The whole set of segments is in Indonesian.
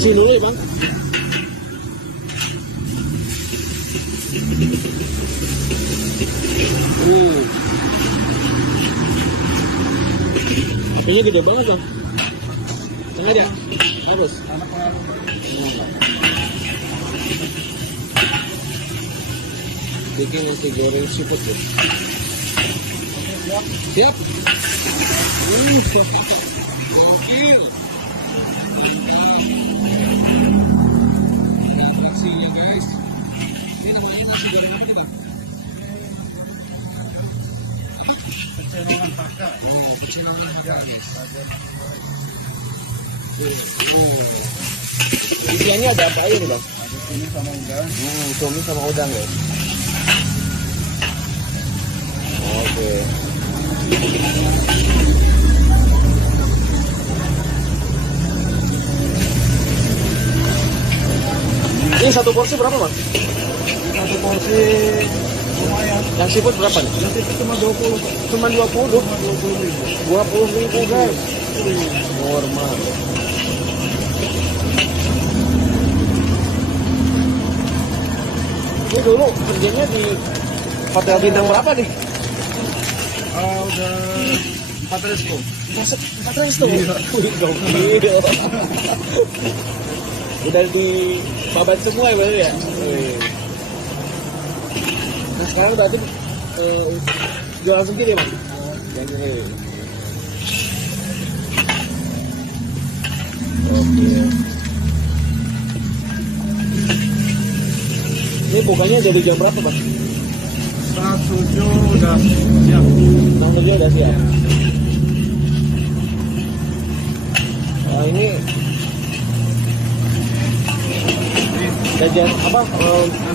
Bersihin dulu ya bang. Apinya gede banget bang. Sengaja? Harus? Bikin nasi goreng seafood ya. Siap. Gokil. Nah, atraksinya guys. Ini namanya nasi goreng apa nih bang? Kecil guys. Isiannya ada apa aja nih bang? Ada cumi sama udang. Cumi sama udang guys. Oke. Ini satu porsi berapa bang? Satu porsi lumayan. Yang seafood berapa nih? Yang seafood cuma 20. Cuma 20? 20.000 guys. Normal. Ini dulu kerjanya di hotel bintang berapa nih? Udah 4 resto. 4 resto? Iya. Gokil. Udah di babat semua ya berarti ya? Nah sekarang berarti jualan sendiri bang? Oke. Ini bukanya dari jam berapa bang? Setengah 7 udah siap. Setengah 7 udah siap. Nah, ini jajan apa?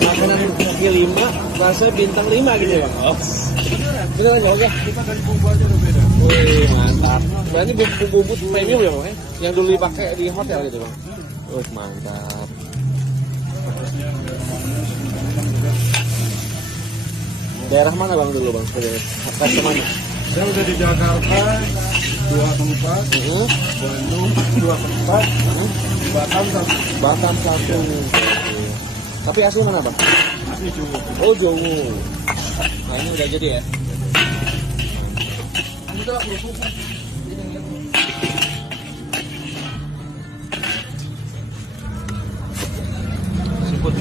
Makanan kaki 5, rasa bintang 5 gitu ya bang? Oh. Beneran ya oke? Kita dari bumbu aja udah beda. Wih mantap. Berarti bumbu premium ya bang? Yang dulu dipakai di hotel gitu bang? Wih mantap. Daerah mana bang dulu bang? Daerah mana? Saya udah di Jakarta 2 tempat, Bandung 2 tempat, Batam 1. Batam 1. Tapi asli mana bang? Asli Jawa. Oh Jawa. Nah ini udah jadi ya? Udah kerupuk. Seafood.